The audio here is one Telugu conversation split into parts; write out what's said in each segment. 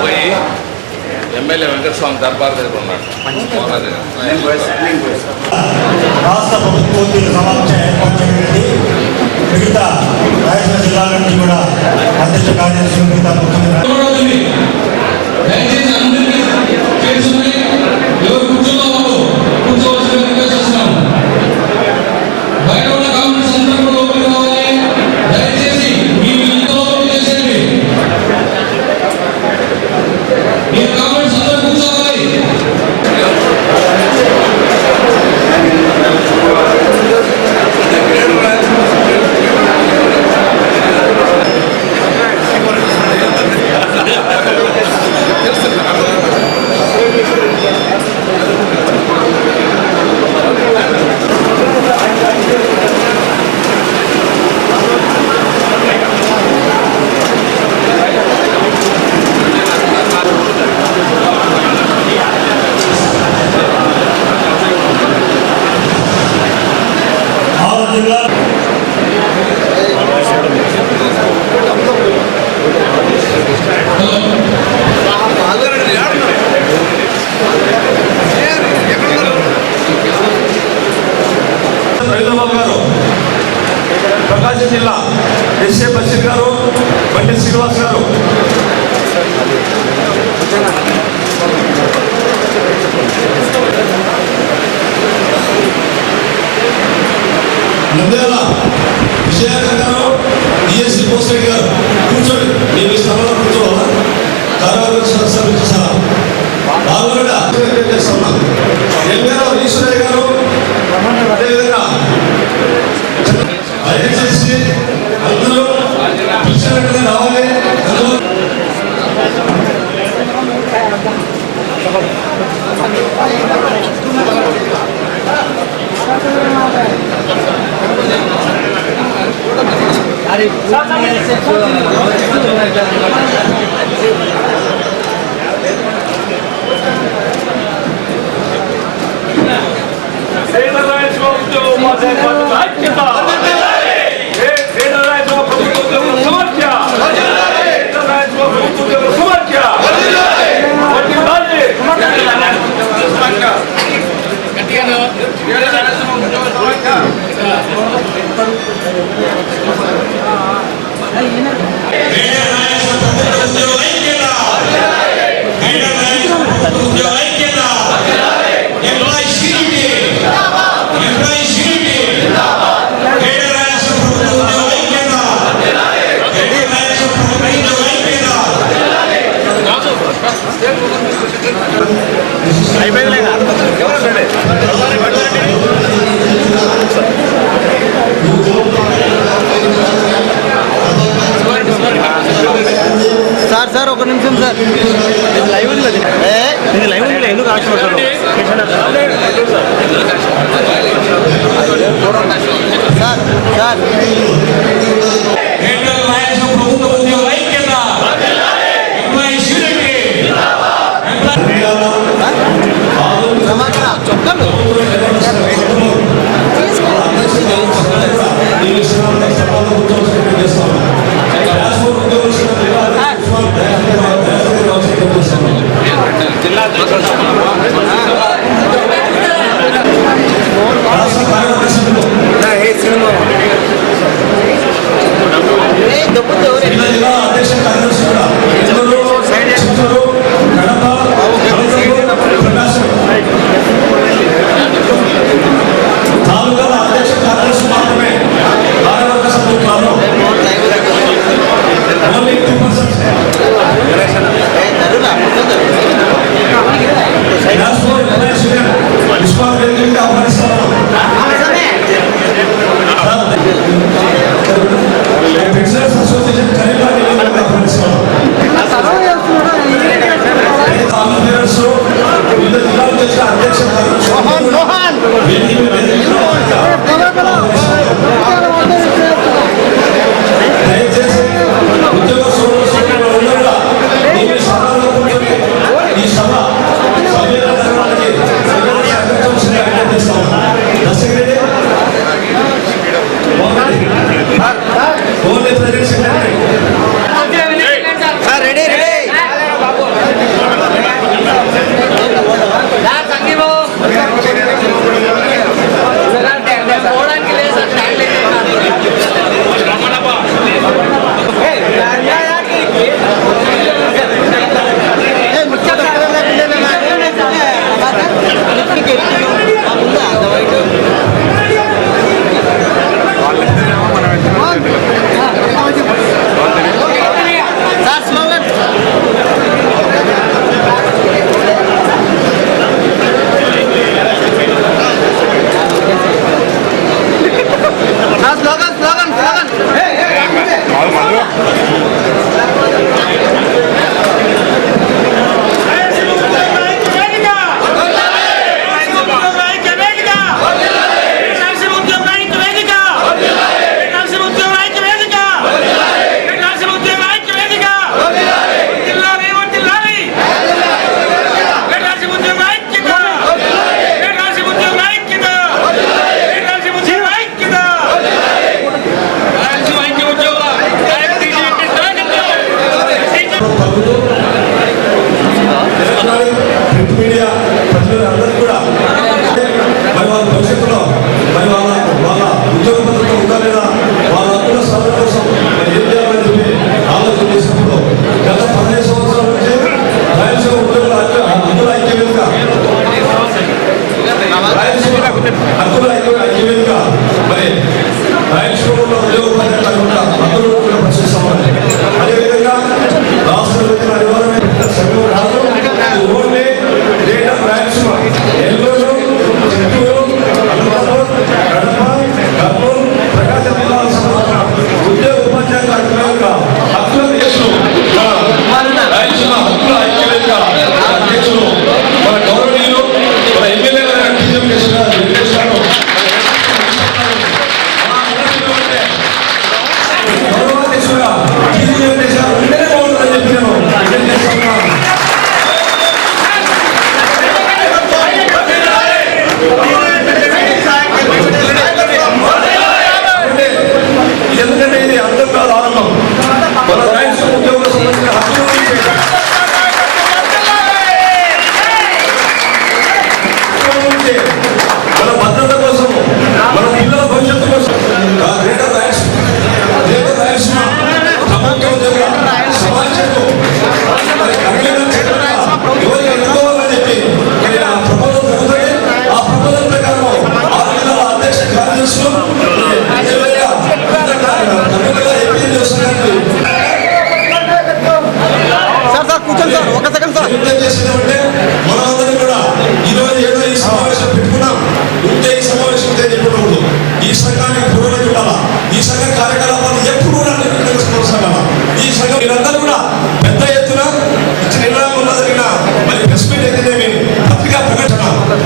పోయి ఎమ్మెల్యే వెంకటస్వామి దర్బార్ దగ్గర ఉన్నాడు. రాష్ట్ర ప్రభుత్వ సమావేశం ఏర్పాటు చేయబడింది. మిగతా రాయలసీమ జిల్లాల నుంచి కూడా అధ్యక్ష కార్యదర్శి మిగతా ముఖ్యమంత్రి ప్రకాశం జిల్లా ఎస్ఏ బషీర్ గారు, బండి శ్రీనివాస్ గారు, నంద్యాల విజయనగర్ గారు, డిఎస్సీ పోస్టెడ్ గారు కూర్చోండి. మీ స్థలంలో కూర్చోవాలా? కారాగారు సభ బాగుండ చేస్తున్నాం. ఎల్గారు ఈశ్వరయ్య గారు, అదేవిధంగా దయచేసి అందరూ పిలిచినట్టుగా రావాలి. సార్ ఒక నిమిషం సార్, లైవ్ ఉంది కదా, ఇది లైవ్ ఉంది, ఎందుకు ఆశపడతారు సార్? సార్ చొక్కాలు Gracias. విజ్ఞప్తి చేసేది అంటే మనందరం కూడా ఈరోజు ఏదో ఈ సమావేశం పెట్టుకున్నాం, ఉంటే ఈ సమావేశం ఉంటే చెప్పకూడదు. ఈ సంఘానికి పురోగతి ఉండాలా, ఈ సంఘ కార్యకలాపాలు ఎప్పుడు కూడా కొనసాగాల. ఈ సంఘం మీరందరూ కూడా పెద్ద ఎత్తున ఇచ్చిన నిర్ణయం వల్ల జరిగిన మరి ప్రెస్ మీట్ అయితేనేమి, పత్రికా ప్రకటన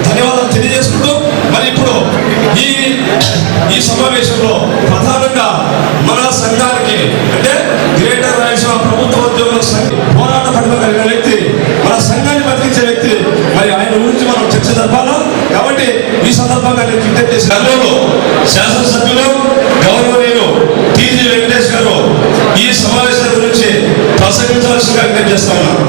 ధన్యవాదాలు తెలియజేసుకుంటూ మరి ఇప్పుడు ఈ సమావేశంలో ప్రధానంగా మన సంఘానికి అంటే గ్రేటర్ రాయలసీమ ప్రభుత్వ ఉద్యోగుల పోరాట పట్టుదల కలిగిన వ్యక్తి, మన సంఘాన్ని బతికించే వ్యక్తి, మరి ఆయన గురించి మనం చర్చ జరపాలా. కాబట్టి ఈ సందర్భంగా నేను విజ్ఞప్తి చేసిన అల్లుడు శాసనసభ్యులు గౌరవనీయులు టీజీ వెంకటేష్ గారు ఈ సమావేశం గురించి ప్రసంగించవలసిందిగా విజ్ఞప్తి చేస్తా ఉన్నాను.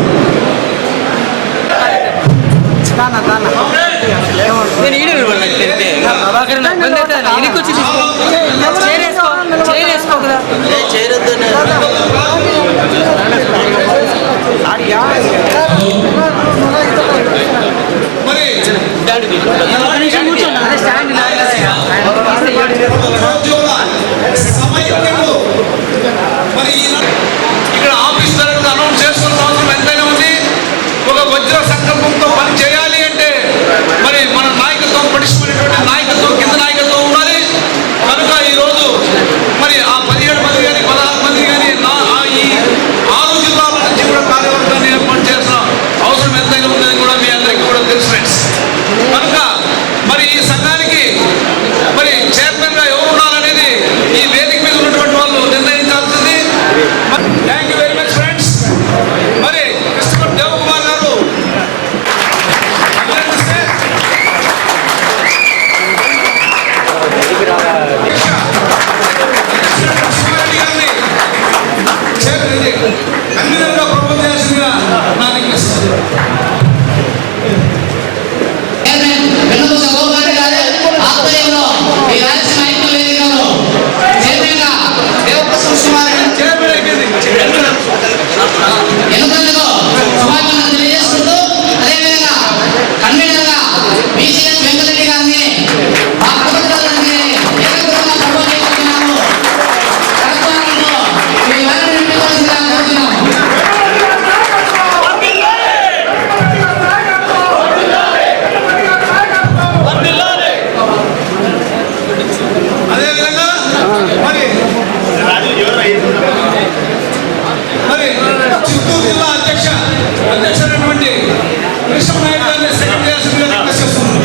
ఇక్కడ ఆఫీస్ తరగతి అనౌన్స్ చేస్తున్న అవసరం ఎంతైనా ఉంది. ఒక వజ్ర సంకల్పంతో పని చేయాలి అంటే మరి మన నాయకత్వం, పటిష్టమైనటువంటి నాయకత్వం, కింద నాయకత్వం ఉండాలి. కనుక ఈరోజు మరి ఆ 17 మంది కానీ 16 మంది కానీ ఈ 6 జిల్లాల నుంచి కూడా కార్యవర్గాన్ని ఏర్పాటు చేసిన అవసరం ఎంతైనా ఉందని కూడా మీ అందరికీ కూడా తెలుసు ఫ్రెండ్స్. కనుక మరి ఈ సంఘానికి మరి చైర్మన్ గా ఎవరు ఉండాలనేది ఈ వేదిక మీద ఉన్నటువంటి వాళ్ళు నిర్ణయించాల్సింది. Thank you very much friends. మరి కృష్ణ దేవకుమార్ గారు అభినందిస్తే కన్వీనర్గా ప్రపోజ్ చేయాల్సిందిగా నా రిక్వెస్ట్. చిత్తూరు జిల్లా అధ్యక్షుడైనటువంటి కృష్ణనాయుడు గారిని సెకండ్ చేయాల్సిందిగా రిక్వెస్ట్ చేస్తున్నాను.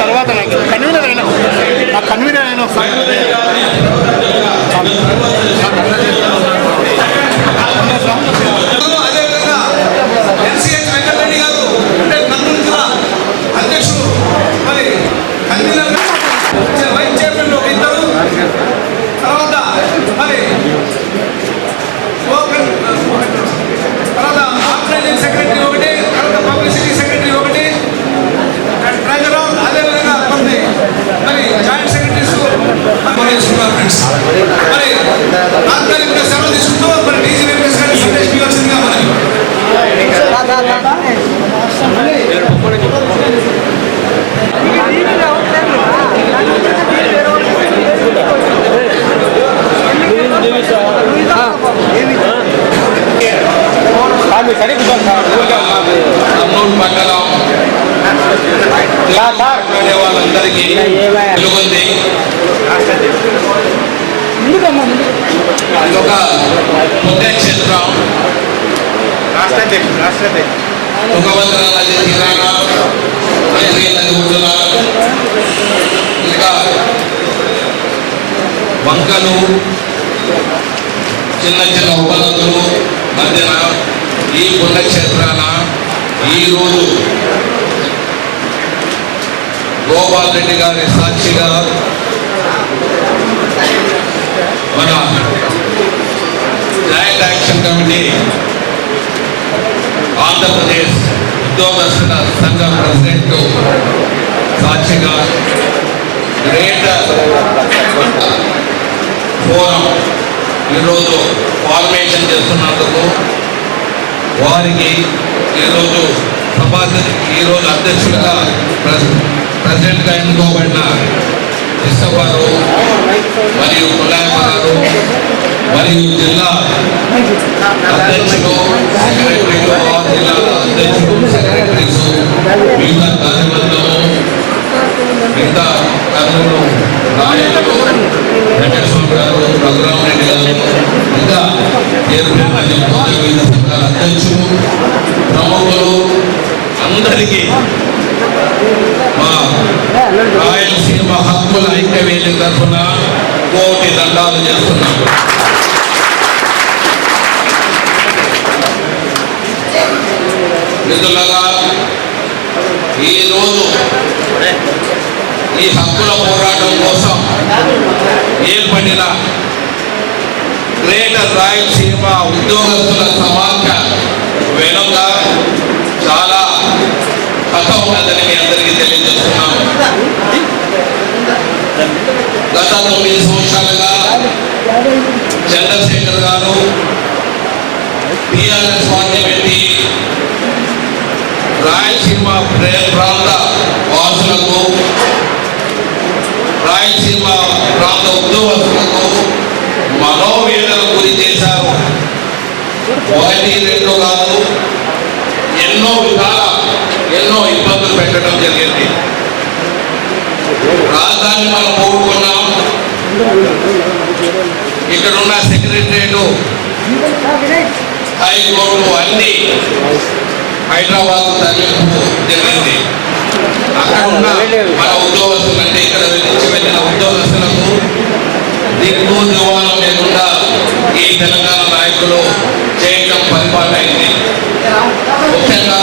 తర్వాత నాకు కన్వీనర్ అయినా అదేవిధంగా ఎన్సీహెచ్ వెంకటరెడ్డి గారు అంటే కర్నూలు జిల్లా అధ్యక్షుడు, మరి కన్వీనర్ వైస్ చైర్మన్ ఒక ఇద్దరు, తర్వాత మరి తర్వాత ఆర్గనైజింగ్ సెక్రటరీ ఒకటి, తర్వాత పబ్లిసిటీ సెక్రటరీ ఒకటి, ట్రెజరర్, అదేవిధంగా కొన్ని మరి జాయింట్ సెక్రటరీస్ ఫ్రెండ్స్. మరి తాత్కాలిక సెలవు తీసుకుంటూ మరి డీజీ వెంకటేష్ గారిని సందేశ్ ఇవ్వాల్సిందిగా మనకి. కర్నూలు మండలం వాళ్ళందరికీ వెలుగుంది. ఇదొక పుణ్యక్షేత్రం. తుంగభద్ర నది తీరాన, మైత్రి నది ఒడ్డున ఇంకా వంకలు, చిన్న చిన్న ఉపనదులు మధ్యన ఈ పుణ్యక్షేత్రాన ఈరోజు గోపాల్ రెడ్డి గారి సాక్షిగా మన జాయింట్ యాక్షన్ కమిటీ ఆంధ్రప్రదేశ్ ఉద్యోగస్తుల సంఘ ప్రెసిడెంట్ సాక్షిగా గ్రేటర్ ఫోరం ఈరోజు ఫార్మేషన్ చేస్తున్నందుకు వారికి ఈరోజు అధ్యక్షుడిగా ప్రెసిడెంట్గా ఎన్నుకోబడిన కృష్ణగారు మరియు కులాయప్ప గారు మరియు జిల్లా అధ్యక్షులు సెక్రటరీలు జిల్లా అధ్యక్షులు సెక్రటరీస్ మిగతా కార్యకర్తలు మిగతా కర్నూలు నాయకులు వెంకటేశ్వర గారు రఘురామరెడ్డి గారు ఇంకా అధ్యక్షులు ప్రముఖులు అందరికీ మా రాయలసీమ హక్కుల ఐక్యవేదిక తరఫున కోటి దండాలు చేస్తున్నాము. మిత్రులారా, ఈరోజు ఈ హక్కుల పోరాటం కోసం ఏర్పడిన గ్రేటర్ రాయలసీమ ఉద్యోగస్తుల సమాఖ్య వెనుక చాలా కథ ఉన్నదని మీ అందరికీ తెలియజేస్తున్నాము. గత 9 సంవత్సరాలుగా చంద్రశేఖర్ గారు టీఆర్ఎస్ పార్టీ పెట్టి రాయలసీమ ప్రాంత వాసులకు రాయలసీమ ప్రాంత ఉద్యోగస్తులకు మనోవేదనకు గురి చేశారు. 1, 2 కాదు, ఎన్నో విధాల ఎన్నో ఇబ్బందులు పెట్టడం జరిగింది. రాజధాని మనం కోరుకున్నాం. ఇక్కడున్న సెక్రటరియట్, హైకోర్టు అన్ని హైదరాబాద్ తరలింపు జరిగింది. అక్కడ ఉన్న మన ఉద్యోగస్తులు అంటే ఇక్కడ నుంచి వెళ్ళిన ఉద్యోగస్తులకు దిక్కు దివాణం లేకుండా ఈ తెలంగాణ నాయకులు చేయటం పరిపాలైంది. ముఖ్యంగా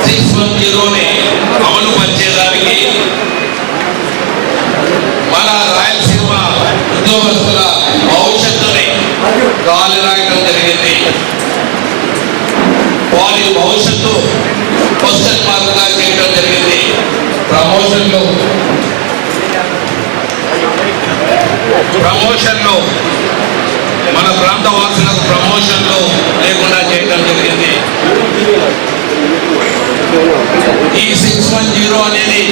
610ని అమలు పరిచేదానికి మన రాయలసీమ ఉద్యోగస్తుల భవిష్యత్తుని గాలి రాయడం జరిగింది. వారి భవిష్యత్తు క్వశ్చన్ మార్క్గా చేయడం జరిగింది. ప్రమోషన్లు మన ప్రాంత వాసులకు ప్రమోషన్లు లేకుండా చేయడం జరిగింది. ఈ 610 అనేది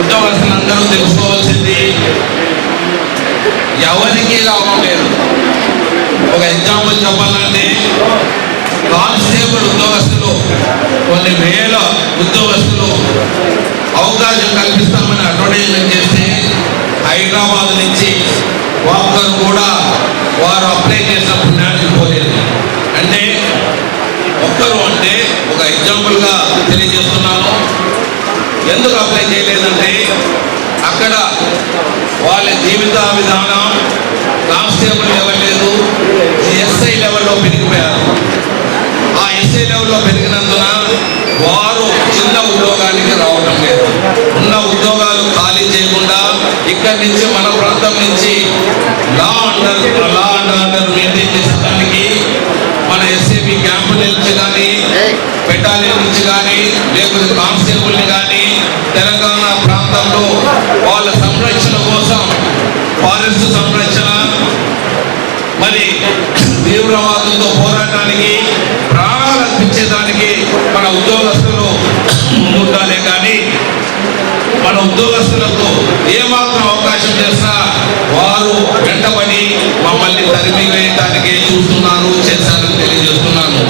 ఉద్యోగస్తులందరూ తెలుసుకోవాల్సింది. ఎవరికి లాభం లేదు. ఒక ఎగ్జాంపుల్ చెప్పాలంటే కానిస్టేబుల్ ఉద్యోగస్తులు కొన్ని వేల ఉద్యోగస్తులు అవకాశం కల్పిస్తామని అడ్వర్టైజ్మెంట్ చేస్తే హైదరాబాద్ నుంచి ఒక్కరు కూడా వారు అప్లై చేసినప్పుడు పోలేదు. అంటే ఒక్కరు అంటే ఒక ఎగ్జాంపుల్గా తెలియజేస్తున్నాను. ఎందుకు అప్లై చేయలేదంటే అక్కడ వాళ్ళ జీవిత విధానం కానిస్టేబుల్ లెవెల్ లేదు, ఎస్ఐ లెవెల్లో పెరిగిపోయారు. ఆ ఎస్ఐ లెవెల్లో పెరిగినందున వారు చిన్న ఉద్యోగానికి రావడం లేదు. ఉన్న ఉద్యోగాలు ఖాళీ చేయకుండా ఇక్కడి నుంచి మన ప్రాంతం నుంచి లా అండ్ ఆర్డర్ మెయింటైన్ చేసేదానికి మన ఎస్ఏబి క్యాంపుల నుంచి కానీ బెటాలియన్ నుంచి కానీ లేకపోతే కానిస్టేబుల్ని కానీ తెలంగాణ ప్రాంతంలో వాళ్ళ సంరక్షణ కోసం ఫారెస్ట్ సంరక్షణ మరి తీవ్రవాదంతో పోరాటానికి ప్రాణాలు అర్పించేదానికి మన ఉద్యోగస్తులు ముందుండాలే కానీ మన ఉద్యోగస్తులకు ఏమాత్రం అవకాశం చేసినా వారు వెంటబడి మమ్మల్ని తరిమి వేయడానికి చూస్తున్నారు, చేశారని తెలియజేస్తున్నాను.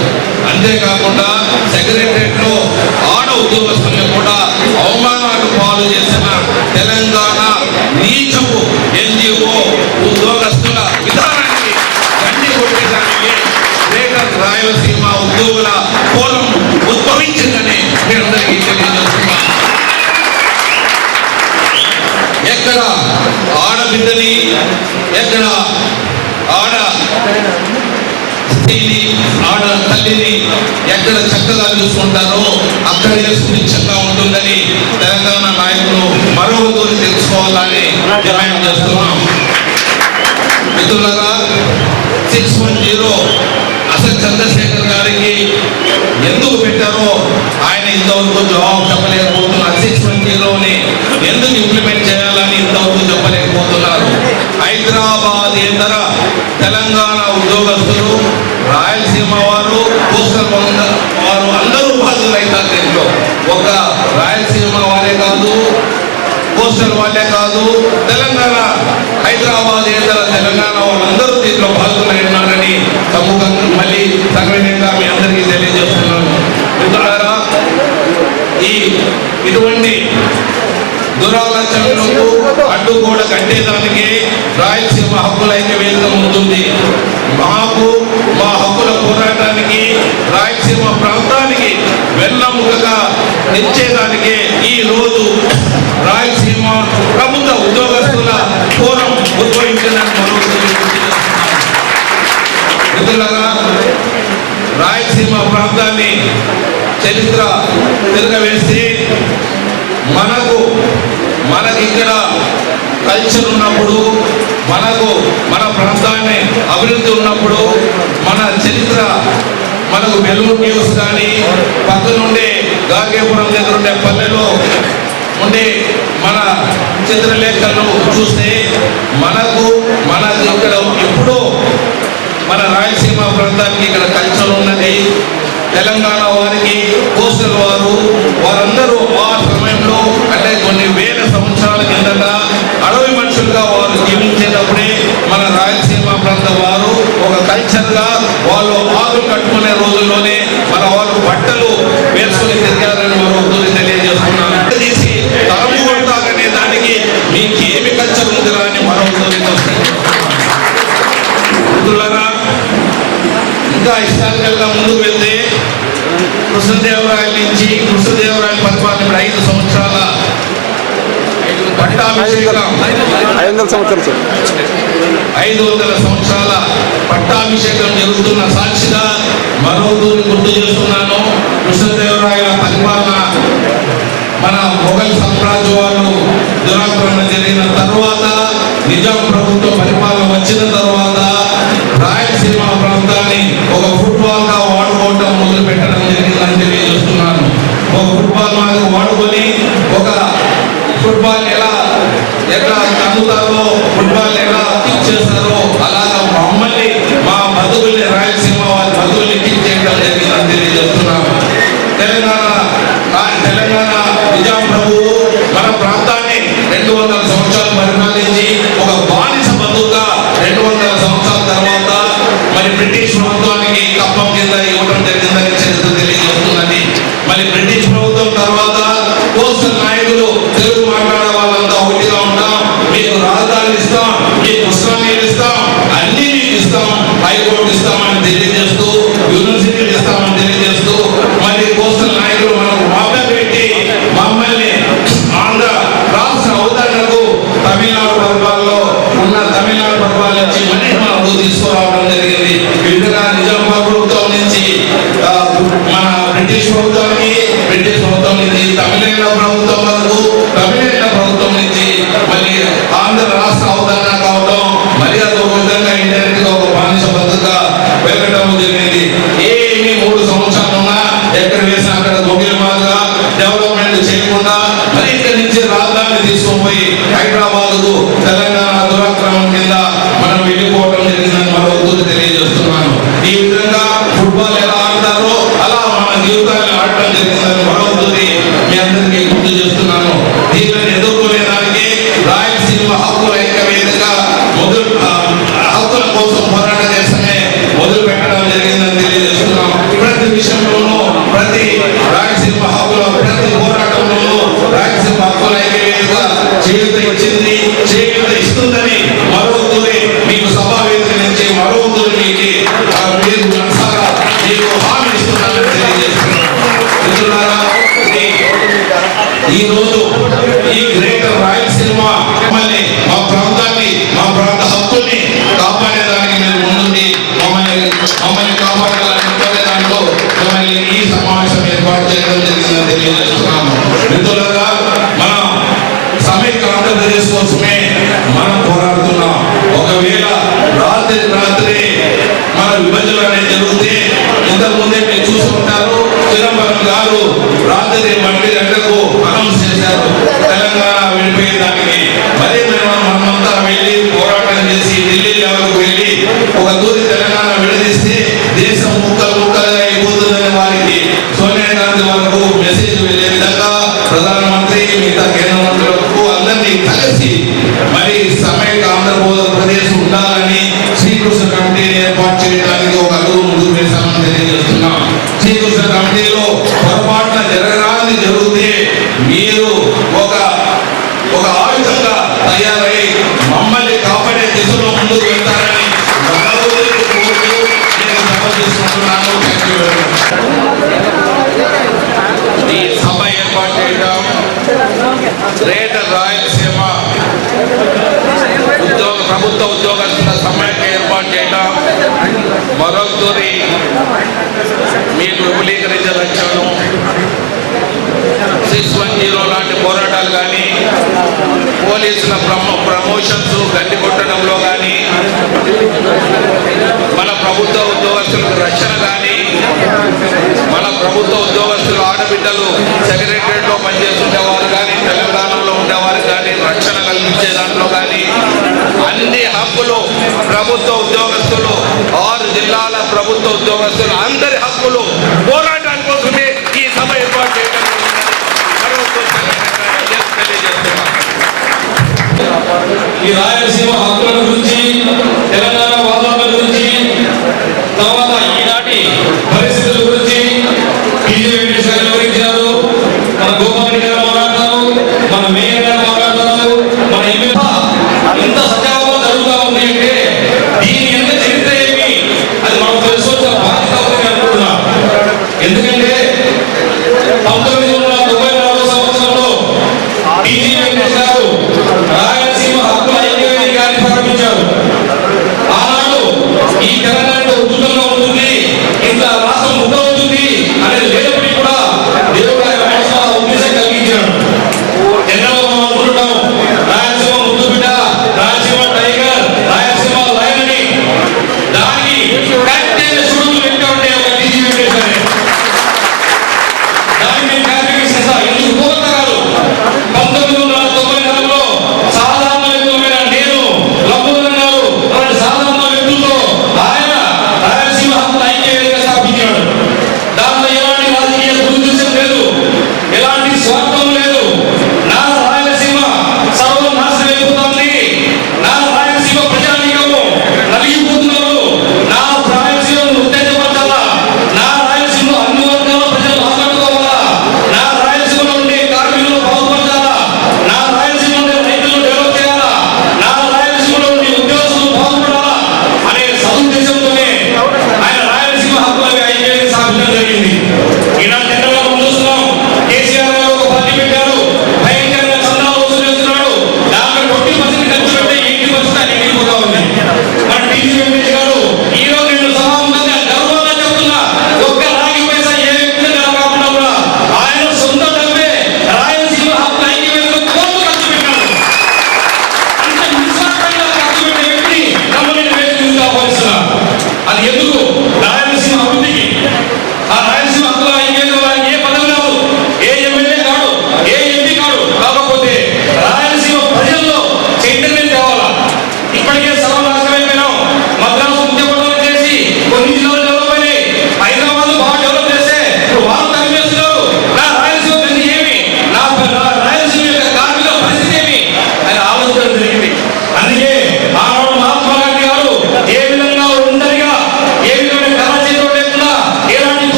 అంతేకాకుండా సెక్రటరియట్లో ఆడ ఉద్యోగస్తుల్ని కూడా అవమానాలు పాలు చేసిన తెలంగాణ నీచపు ఎన్జిఓ ఉద్యోగస్తుల విధానానికి గండి కొట్టేదానికి గ్రేటర్ రాయలసీమ ఉద్యోగుల ఫోరం ఉద్భవించిందని మీ అందరికీ తెలియజేస్తున్నాను. ఎక్కడ ఆడబిడ్డని, ఎక్కడ ఆడ స్త్రీని, ఆడ తల్లిని ఎక్కడ చక్కగా చూసుకుంటారో అక్కడే సుభిక్షంగా ఉంటుందని తెలంగాణ నాయకులు మరొకరు తెలుసుకోవాలని డిమాండ్ చేస్తున్నాం. మిత్రులారా, 610 అసలు చంద్రశేఖర్ గారికి ఎందుకు పెట్టారో ఆయన ఇంతవరకు జవాబు చెప్పలేకపోతున్నారు. 620లోనే ఎందుకు ఇంప్లిమెంట్ చేయాలని ఇంతవరకు చెప్పలేకపోతున్నారు. హైదరాబాద్ ఇతర తెలంగాణ ఉద్యోగస్తులు, రాయలసీమ వారు, కోస్టల్ వారు అందరూ బాధ్యులైతారు. దీంట్లో ఒక రాయలసీమ వారే కాదు, కోస్టల్ వాళ్ళే కాదు, తెలంగాణ హైదరాబాద్ ఇతర తెలంగాణ వాళ్ళందరూ దీంట్లో బాధ్యులై ఉన్నారని సముఖంగా మళ్ళీ సగవినంగా మీ అందరికీ తెలియజేస్తున్నాను. మిత్రులారా, ఇటువంటి దురాలోచనలకు అడ్డుగోడ కట్టేదానికి రాయలసీమ హక్కుల ఐక్య వేదిక ఉంటుంది. మాకు మా హక్కుల పోరాటానికి రాయలసీమ ప్రాంతానికి వెన్నముకగా నిలిచేదానికి ఈ రోజు రాయలసీమ ప్రభుత్వ ఉద్యోగస్తుల ఫోరం ఉద్భవించిందని మిత్రులారా, రాయలసీమ ప్రాంతాన్ని చరిత్ర తిరగవేసి మనకి ఇక్కడ కల్చర్ ఉన్నప్పుడు, మన ప్రాంతాన్ని అభివృద్ధి ఉన్నప్పుడు, మన చరిత్ర మనకు వెలుగు న్యూస్ కానీ పక్కనుండే గార్గేపురం దగ్గర ఉండే పల్లెలో ఉండే మన చిత్రలేఖలను చూస్తే మనకు ఇక్కడ ఎప్పుడో మన రాయలసీమ ప్రాంతానికి ఇక్కడ కల్చర్ ఉన్నది. తెలంగాణ వారికి, కోస్టల్ వారందరూ ఆ సమయంలో అంటే కొన్ని వేల సంవత్సరాల కిందట అడవి మనుషులుగా వారు జీవించేటప్పుడే మన రాయలసీమ ప్రాంత వారు ఒక కల్చర్గా వాళ్ళు ఆకులు కట్టుకునే రోజుల్లోనే మన వాళ్ళు బట్టలు వేసుకుని తిరిగారని మరొకటి తెలియజేస్తున్నాను. తీసి తరము కొడతారనే దానికి మీకు ఏమి కల్చర్ ఉందిరా అని మరొకటి మిత్రులారా, ఇంకా హిస్టారికల్గా ముందుకు వెళ్తే కృష్ణదేవరాయల నుంచి కృష్ణదేవరాయల పరిపాలన 5 సంవత్సరాల పట్టాభిషేకం, 500 సంవత్సరాల పట్టాభిషేకం జరుగుతున్న సాక్షిగా మరొకటి గుర్తు చేస్తున్నాను. కృష్ణదేవరాయల పరిపాలన మన మొఘల్ సామ్రాజ్య వాళ్ళు దురాక్రమణ జరిగిన తర్వాత, నిజాం ప్రభుత్వ పరిపాలన వచ్చిన తర్వాత రాయలసీమ ప్రాంతాన్ని ఒక ఫుట్బాల్ గా వాడుకోవటం మొదలు పెట్టడం జరిగిందని తెలియజేస్తున్నాను. ఒక ఫుట్బాల్ మాదిరి వాడుకొని ఒక ఫుట్బాల్ ఎలా తగ్గుతారో, ఫుట్బాల్ ఎలా కిక్ చేస్తారో అలాగా మమ్మల్ని మా బతుకుల్ని రాయలసీమ వారి బతుకుల్ని కిక్ చేయడం జరిగిందని తెలియజేస్తున్నాను. తెలంగాణ నిజాం ప్రభువు మన ప్రాంతాన్ని 200 సంవత్సరాలు పరిపాలించి ఒక బానిస బతుకుగా 200 సంవత్సరాల తర్వాత మరి బ్రిటిష్ ప్రభుత్వానికి కప్పం కింద ఇవ్వడం జరిగిందని చరిత్ర తెలియజేస్తున్నది. మరి బ్రిటిష్ ప్రభుత్వం తర్వాత కోస్టల్ నాయకులు తెలుగు మాట్లాడే వాళ్ళంతా ఒకటిగా ఉంటాం, మీకు రాజధాని ఇస్తాం, మీకు కృష్ణా నీళ్ళు ఇస్తాం, అన్ని మీకు ఇస్తాం, హైకోర్టు ఇస్తామని తెలియజేస్తూ, యూనివర్సిటీలు ఇస్తామని తెలియజేస్తూ మరి కోస్టల్ నాయకులు మనకు మాప పెట్టి మమ్మల్ని ఆంధ్ర రాష్ట్ర అవతరణకు తమిళనాడు పరిపాలనలో ఉన్న తమిళనాడు పరిపాలన నుంచి మళ్ళీ మనకు తీసుకురావడం జరిగింది. విధంగా నిజాం ప్రభుత్వం నుంచి మన బ్రిటిష్ ప్రభుత్వం నుంచి తమిళనాడు ప్రభుత్వం వరకు, తమిళనాడు ప్రభుత్వం నుంచి మళ్ళీ ఆంధ్ర రాష్ట్ర అవతరణ కావడం, మరి అది ఒక విధంగా ఇండైరెక్ట్ గా ఒక బానిస బతుగా వెళ్ళడం జరిగింది. ఏమి 3 సంవత్సరాలు ఉన్నా ఎక్కడ వేసినా అక్కడ గొంగిలి మాదిగా డెవలప్మెంట్ చేయకుండా మరి ఇక్కడి నుంచి రాజధాని తీసుకుపోయి హైదరాబాద్ తెలంగాణ దురాక్రమణ కింద మనం వెళ్ళిపోవడం జరిగిందని మరొకటి తెలియజేస్తున్నాను. ఈ విధంగా ఫుట్బాల్ ఎలా ఆడతారో అలా మన జీవితాన్ని ఆడటం జరిగిందని మరొకటి మీ అందరికీ గుర్తు చేస్తున్నాను. దీనిని ఎదుర్కొనేదానికి రాయలసీమ హక్కుల ఐక్య వేదిక హక్కుల కోసం పోరాట చేస్తేనే మొదలు పెట్టడం జరిగిందని తెలియజేస్తున్నాం. ప్రతి విషయంలోనూ, ప్రతి రాయలసీమ హక్కుల ప్రతి పోరాటంలోనూ రాయలసీమ హక్కుల ఐక్య వేదిక చేయూత ఇచ్చింది, చేయూత ఇస్తుందని మరొకటి మీకు సభా వేదిక నుంచి మరొకటి మీరు మనసారా మీకు హామీ ఇస్తున్నారని తెలియజేస్తున్నాను. మిత్రులారా, ఈ రోజు ఈ గ్రేటర్ రాయలసీమ మమ్మల్ని, మా ప్రాంతాన్ని, మా ప్రాంత హక్కుల్ని కాపాడేదానికి మీరు ముందుండి మమ్మల్ని కాపాడాలనుకునే దాంట్లో మిమ్మల్ని ఈ సమావేశం ఏర్పాటు చేయడం జరిగిందని తెలియజేస్తున్నాను. మిత్రులారా, మన సమైక్య ఆంధ్రప్రదేశ్ కోసమే మనం పోరాడుతున్నాం. ఒకవేళ రాత్రి మన విభజన అనేది జరిగితే ఇంతకుముందే మీరు చూసుకుంటారు, చిదంబరం గారు రాత్రి ప్రధానమంత్రి మిగతా కేంద్ర మంత్రులకు అందరినీ కలిసి మరి సమైక్య ఆంధ్రప్రదేశ్ ఉండాలని శ్రీకృష్ణ కమిటీని ఏర్పాటు చేయడానికి ఒక అడుగు ముందుకు వేశామని తెలియజేస్తున్నాం. శ్రీకృష్ణ కమిటీలో పొరపాటున జరగరాని జరిగితే మీరు ఒక ఆయుధంగా తయారై మమ్మల్ని కాపాడే దిశలో ముందుకు వెళ్తారని భగవంతుడికి కోరుతూ నేను సమర్పిస్తున్నాను. Thank you very much. ఈ సభ ఏర్పాటు చేయడం గ్రేటర్ రాయలసీమ ప్రభుత్వ ఉద్యోగస్తుల సమైక్య ఏర్పాటు చేయడం మరొకరి మీకు విపులీకరించవచ్చును. 610 లాంటి పోరాటాలు కానీ పోలీసుల ప్రమోషన్స్ గడ్డి కొట్టడంలో కానీ మన ప్రభుత్వ ఉద్యోగస్తులకు రక్షణ కానీ మన ప్రభుత్వ ఉద్యోగస్తులు ఆడబిడ్డలు సెక్రటరియట్లో పనిచేస్తుండేవారు కానీ తెలంగాణలో ఉండేవారు కానీ రక్షణ కల్పించే దాంట్లో కానీ అన్ని హక్కులు ప్రభుత్వ ఉద్యోగస్తులు 6 జిల్లాల ప్రభుత్వ ఉద్యోగస్తులు అందరి హక్కులు పోరాటానికి కోసమే ఈ సభ ఏర్పాటు చేయడం తెలియజేస్తున్నాం. ఈ రాయలసీమ హక్కుల గురించి, తెలంగాణ వాదనల గురించి, తర్వాత ఈనాటి పరిస్థితుల గురించి టీజీ వెంకటేష్ గారు వివరించారు. మన గోపాల్ గారు మాట్లాడతారు, మన మేయర్ గారు మాట్లాడతారు, మన ఎమ్మెల్యే ఎంత సజావుగా జరుగుతూ ఉంది అంటే దీని ఎంత చరిత్ర ఏమి అది మనం తెలుసుకోవాల్సిన బాధ్యత అవుతుంది అనుకుంటున్నాం. ఎందుకంటే 1994 సంవత్సరంలో టీజీ వెంకటేష్ గారు రాయలసీమ హక్కుల ఐక్యవేదిక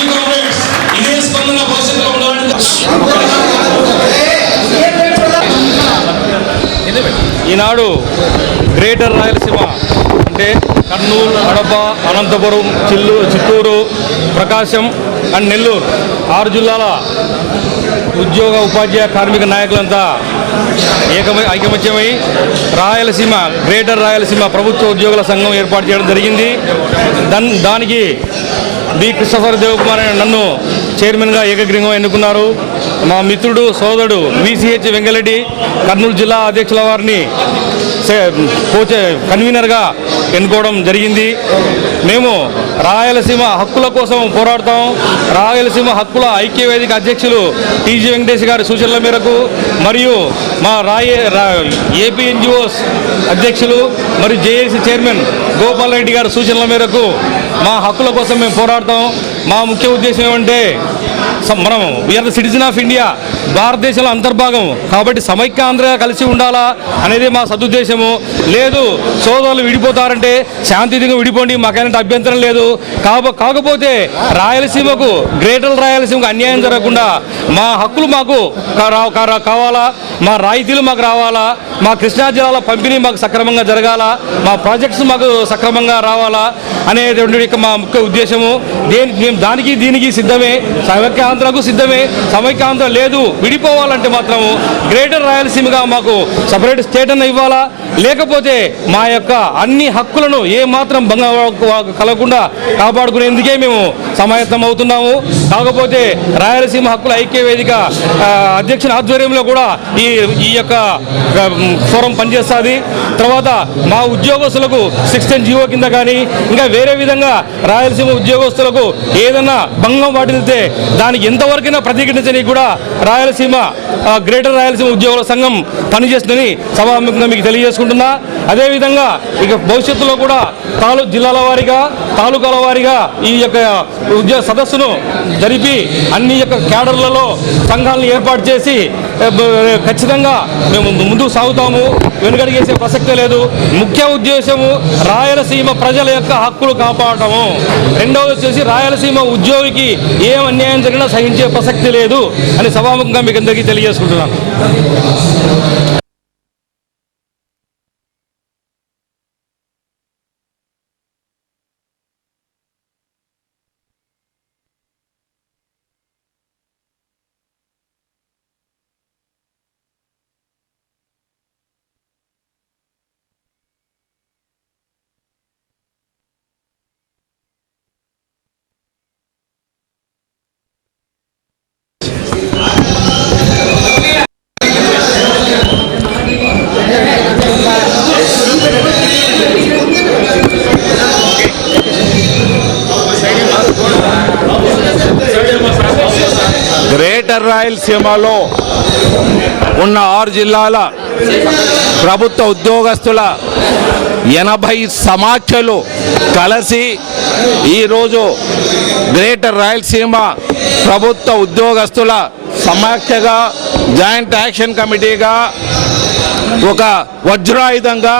యూ కామ్రేడ్స్. ఇదే స్పందన భవిష్యత్తులో ఉండాలని ఈనాడు గ్రేటర్ రాయలసీమ అంటే కర్నూలు, కడప, అనంతపురం, చిత్తూరు, ప్రకాశం అండ్ నెల్లూరు 6 జిల్లాల ఉద్యోగ ఉపాధ్యాయ కార్మిక నాయకులంతా ఐకమత్యమై రాయలసీమ గ్రేటర్ రాయలసీమ ప్రభుత్వ ఉద్యోగుల సంఘం ఏర్పాటు చేయడం జరిగింది. దానికి బి క్రిస్టఫర్ దేవకుమార్ నన్ను చైర్మన్గా ఏకగ్రీవంగా ఎన్నుకున్నారు. మా మిత్రుడు సోదరుడు విసిహెచ్ వెంకరెడ్డి కర్నూలు జిల్లా అధ్యక్షుల వారిని కన్వీనర్గా ఎన్నుకోవడం జరిగింది. మేము రాయలసీమ హక్కుల కోసం పోరాడతాం. రాయలసీమ హక్కుల ఐక్యవేదిక అధ్యక్షులు టీజీ వెంకటేష్ గారి సూచనల మేరకు మరియు మా ఏపీ ఎన్జిఓస్ అధ్యక్షులు మరియు జేఏసీ చైర్మన్ గోపాల్ రెడ్డి గారి సూచనల మేరకు మా హక్కుల కోసం మేము పోరాడతాం. మా ముఖ్య ఉద్దేశం ఏమంటే మనం we are the citizen of India, భారతదేశంలో అంతర్భాగం కాబట్టి సమైక్యాంధ్రగా కలిసి ఉండాలా అనేది మా సదుద్దేశము. లేదు సోదరులు విడిపోతారంటే శాంతియుతంగా విడిపోండి, మాకైనా అభ్యంతరం లేదు. కాకపోతే రాయలసీమకు గ్రేటర్ రాయలసీమకు అన్యాయం జరగకుండా మా హక్కులు మాకు కావాలా, మా రాయితీలు మాకు రావాలా, మా కృష్ణా జిల్లాల పంపిణీ మాకు సక్రమంగా జరగాల, మా ప్రాజెక్ట్స్ మాకు సక్రమంగా రావాలా అనేటువంటి మా ముఖ్య ఉద్దేశము. మేము దానికి దీనికి సిద్ధమే, సమైక్యాంధ్రకు సిద్ధమే. సమైక్యాంధ్ర లేదు విడిపోవాలంటే మాత్రము గ్రేటర్ రాయలసీమగా మాకు సపరేట్ స్టేట్ అన్న ఇవ్వాలా, లేకపోతే మా యొక్క అన్ని హక్కులను ఏమాత్రం భంగం కలగకుండా కాపాడుకునేందుకే మేము సమాయత్తం అవుతున్నాము. కాకపోతే రాయలసీమ హక్కుల ఐక్య వేదిక అధ్యక్షుని ఆధ్వర్యంలో కూడా ఈ యొక్క ఫోరం పనిచేస్తుంది. తర్వాత మా ఉద్యోగస్తులకు 610 జీవో కింద కానీ ఇంకా వేరే విధంగా రాయలసీమ ఉద్యోగస్తులకు ఏదన్నా భంగం వాటిల్తే దానికి ఎంతవరకైనా ప్రతిఘటించడానికి కూడా రాయలసీమ గ్రేటర్ రాయలసీమ ఉద్యోగుల సంఘం పనిచేస్తుందని సభాముఖంగా మీకు తెలియజేసుకుంటున్నా. అదేవిధంగా ఇక భవిష్యత్తులో కూడా జిల్లాల వారీగా తాలూకాల వారీగా ఈ యొక్క ఉద్యోగ సదస్సును జరిపి అన్ని యొక్క క్యాడర్లలో సంఘాలను ఏర్పాటు చేసి ఖచ్చితంగా మేము ముందుకు సాగుతాము. వెనుకడిగేసే ప్రసక్తే లేదు. ముఖ్య ఉద్దేశము రాయలసీమ ప్రజల యొక్క హక్కులు కాపాడటము. రెండవది వచ్చేసి రాయలసీమ ఉద్యోగికి ఏం అన్యాయం జరిగినా సహించే ప్రసక్తి లేదు అని సభాముఖంగా మీకు అందరికీ తెలియజేసుకుంటున్నాను. గ్రేటర్ రాయలసీమలో ఉన్న 6 జిల్లాల ప్రభుత్వ ఉద్యోగస్తుల 80 సమాఖ్యలు కలిసి ఈరోజు గ్రేటర్ రాయలసీమ ప్రభుత్వ ఉద్యోగస్తుల సమాఖ్యగా జాయింట్ యాక్షన్ కమిటీగా ఒక వజ్రాయుధంగా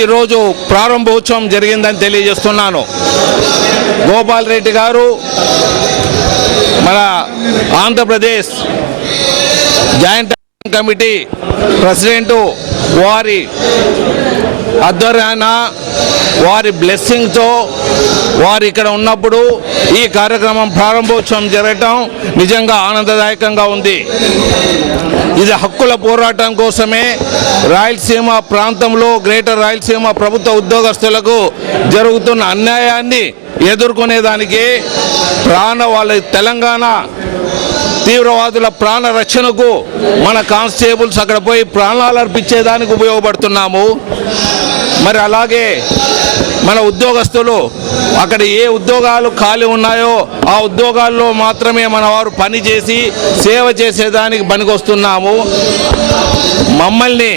ఈరోజు ప్రారంభోత్సవం జరిగిందని తెలియజేస్తున్నాను. గోపాల్ రెడ్డి గారు మన Andhra Pradesh joint action committee president వారి ఆధ్వర్యాన వారి బ్లెస్సింగ్తో వారు ఇక్కడ ఉన్నప్పుడు ఈ కార్యక్రమం ప్రారంభోత్సవం జరగటం నిజంగా ఆనందదాయకంగా ఉంది. ఇది హక్కుల పోరాటం కోసమే రాయలసీమ ప్రాంతంలో గ్రేటర్ రాయలసీమ ప్రభుత్వ ఉద్యోగస్తులకు జరుగుతున్న అన్యాయాన్ని ఎదుర్కొనేదానికి వాళ్ళ తెలంగాణ తీవ్రవాదుల ప్రాణ రక్షణకు మన కానిస్టేబుల్స్ అక్కడ పోయి ప్రాణాలు అర్పించేదానికి ఉపయోగపడుతున్నాము. మరి అలాగే మన ఉద్యోగస్తులు అక్కడ ఏ ఉద్యోగాలు ఖాళీ ఉన్నాయో ఆ ఉద్యోగాల్లో మాత్రమే మన వారు పనిచేసి సేవ చేసేదానికి పనికొస్తున్నాము. మమ్మల్ని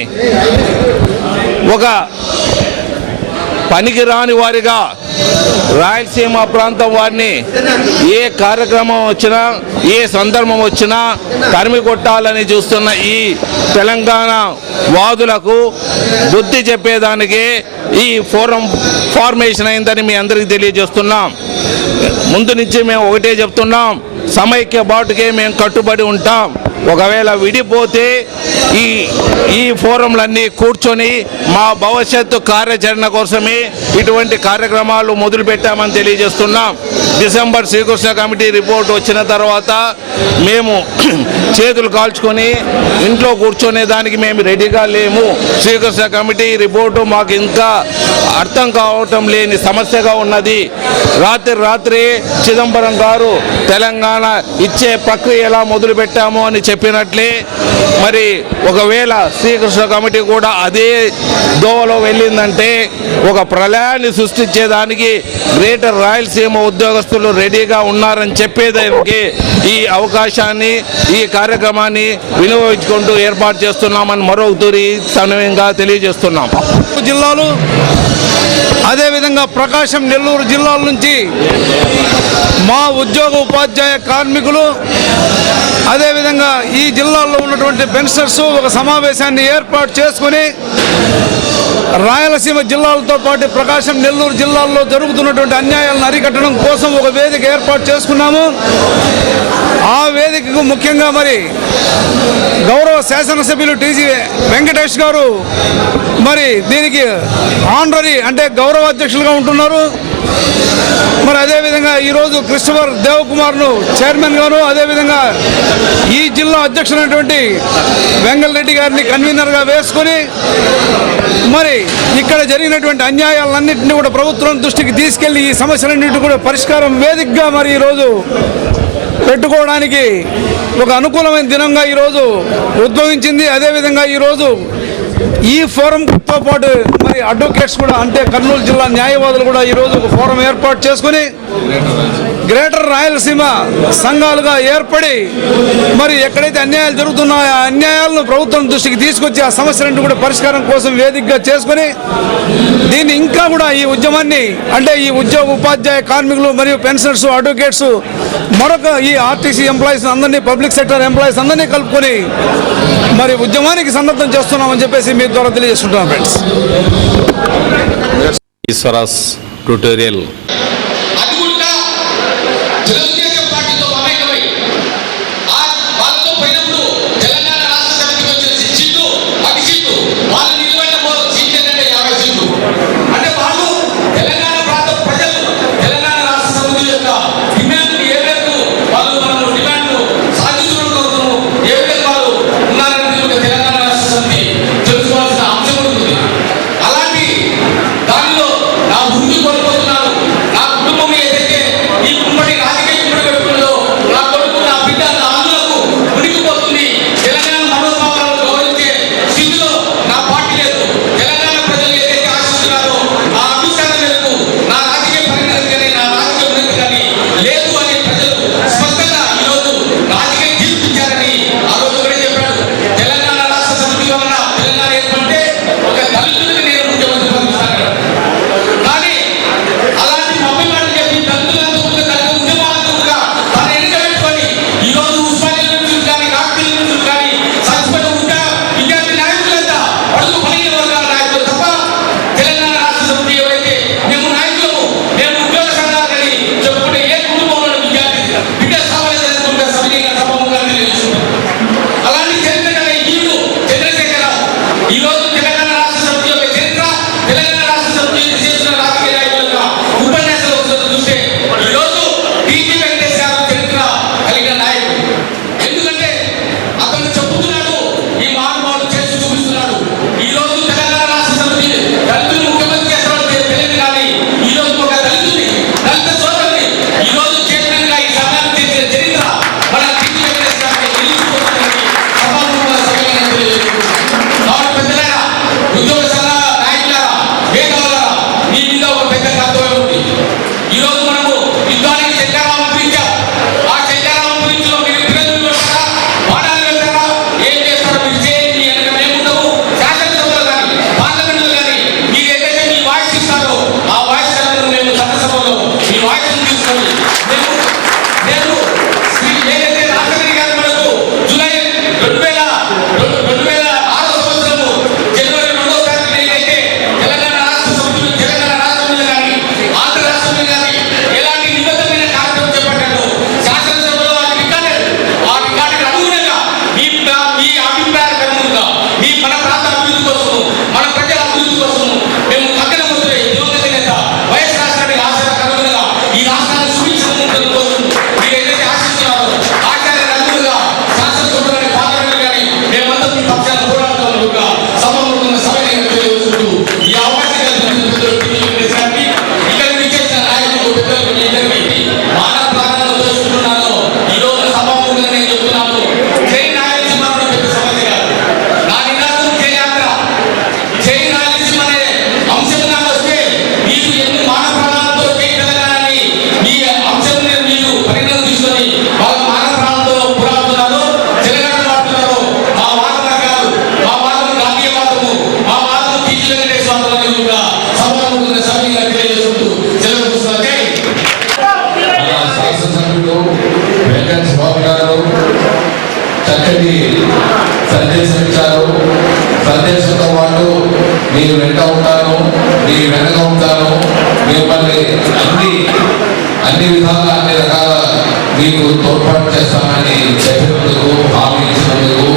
ఒక పనికి రాని వారిగా రాయలసీమ ప్రాంతం వారిని ఏ కార్యక్రమం వచ్చినా ఏ సందర్భం వచ్చినా తరిమి కొట్టాలని చూస్తున్న ఈ తెలంగాణ వాదులకు బుద్ధి చెప్పేదానికి ఈ ఫోరం ఫార్మేషన్ అయిందని మీ అందరికీ తెలియజేస్తున్నాం. ముందు నుంచి మేము ఒకటే చెప్తున్నాం, సమైక్య బాటుకే మేము కట్టుబడి ఉంటాం. ఒకవేళ విడిపోతే ఈ ఫోరంలన్నీ కూర్చొని మా భవిష్యత్తు కార్యాచరణ కోసమే ఇటువంటి కార్యక్రమాలు మొదలు పెట్టామని తెలియజేస్తున్నాం. డిసెంబర్ శ్రీకృష్ణ కమిటీ రిపోర్ట్ వచ్చిన తర్వాత మేము చేతులు కాల్చుకొని ఇంట్లో కూర్చొనే దానికి మేము రెడీగా లేము. శ్రీకృష్ణ కమిటీ రిపోర్టు మాకు ఇంకా అర్థం కావటం లేని సమస్యగా ఉన్నది. రాత్రి చిదంబరం గారు తెలంగాణ ఇచ్చే ప్రక్రియ ఎలా మొదలు పెట్టాము అని చెప్పినట్లే మరి ఒకవేళ శ్రీకృష్ణ కమిటీ కూడా అదే దోవలో వెళ్ళిందంటే ఒక ప్రళయాన్ని సృష్టించేదానికి గ్రేటర్ రాయలసీమ ఉద్యోగస్తులు రెడీగా ఉన్నారని చెప్పేదానికి ఈ అవకాశాన్ని ఈ కార్యక్రమాన్ని వినియోగించుకుంటూ ఏర్పాటు చేస్తున్నామని మరొకతూరి సమయంగా తెలియజేస్తున్నాం. జిల్లాలు అదేవిధంగా ప్రకాశం నెల్లూరు జిల్లాల నుంచి మా ఉద్యోగ ఉపాధ్యాయ కార్మికులు అదేవిధంగా ఈ జిల్లాల్లో ఉన్నటువంటి పెన్షనర్స్ ఒక సమావేశాన్ని ఏర్పాటు చేసుకుని రాయలసీమ జిల్లాలతో పాటు ప్రకాశం నెల్లూరు జిల్లాల్లో జరుగుతున్నటువంటి అన్యాయాలను అరికట్టడం కోసం ఒక వేదిక ఏర్పాటు చేసుకున్నాము. ఆ వేదికకు ముఖ్యంగా మరి గౌరవ శాసనసభ్యులు టీజీ వెంకటేష్ గారు మరి దీనికి ఆనరీ అంటే గౌరవ అధ్యక్షులుగా ఉంటున్నారు. మరి అదేవిధంగా ఈరోజు క్రిస్టఫర్ దేవకుమార్ను చైర్మన్ గాను అదేవిధంగా ఈ జిల్లా అధ్యక్షులైనటువంటి వెంగళరెడ్డి గారిని కన్వీనర్గా వేసుకొని మరి ఇక్కడ జరిగినటువంటి అన్యాయాలన్నింటినీ కూడా ప్రభుత్వం దృష్టికి తీసుకెళ్లి ఈ సమస్యలన్నింటినీ కూడా పరిష్కారం వేదికగా మరి ఈరోజు పెట్టుకోవడానికి ఒక అనుకూలమైన దినంగా ఈరోజు ఉద్భవించింది. అదేవిధంగా ఈరోజు ఈ ఫోరంతో పాటు మరి అడ్వకేట్స్ కూడా అంటే కర్నూలు జిల్లా న్యాయవాదులు కూడా ఈరోజు ఒక ఫోరం ఏర్పాటు చేసుకుని గ్రేటర్ రాయలసీమ సంఘాలుగా ఏర్పడి మరి ఎక్కడైతే అన్యాయాలు జరుగుతున్నాయో ఆ అన్యాయాలను ప్రభుత్వం దృష్టికి తీసుకొచ్చి ఆ సమస్యలను కూడా పరిష్కారం కోసం వేదికగా చేసుకుని దీన్ని ఇంకా కూడా ఈ ఉద్యమాన్ని అంటే ఈ ఉద్యోగ ఉపాధ్యాయ కార్మికులు మరియు పెన్షనర్స్ అడ్వకేట్స్ మరొక ఈ ఆర్టీసీ ఎంప్లాయీస్ అందరినీ పబ్లిక్ సెక్టర్ ఎంప్లాయీస్ అందరినీ కలుపుకొని మరి ఉద్యమానికి సన్నద్ధం చేస్తున్నామని చెప్పేసి మీ ద్వారా తెలియజేసుకుంటున్నాం ఫ్రెండ్స్. ఈశ్వరాస్ ట్యూటోరియల్ నా ముందు కోల్పోతున్నాను. నా కుటుంబం ఏదైతే ఈ ఉమ్మడి రాజకీయ మీ వెంట ఉంటాను, మీ వెనక ఉంటాను, మిమ్మల్ని అన్ని విధాలా అన్ని రకాల మీకు తోడ్పాటు చేస్తామని చెప్పినందుకు, హామీ ఇచ్చినందుకు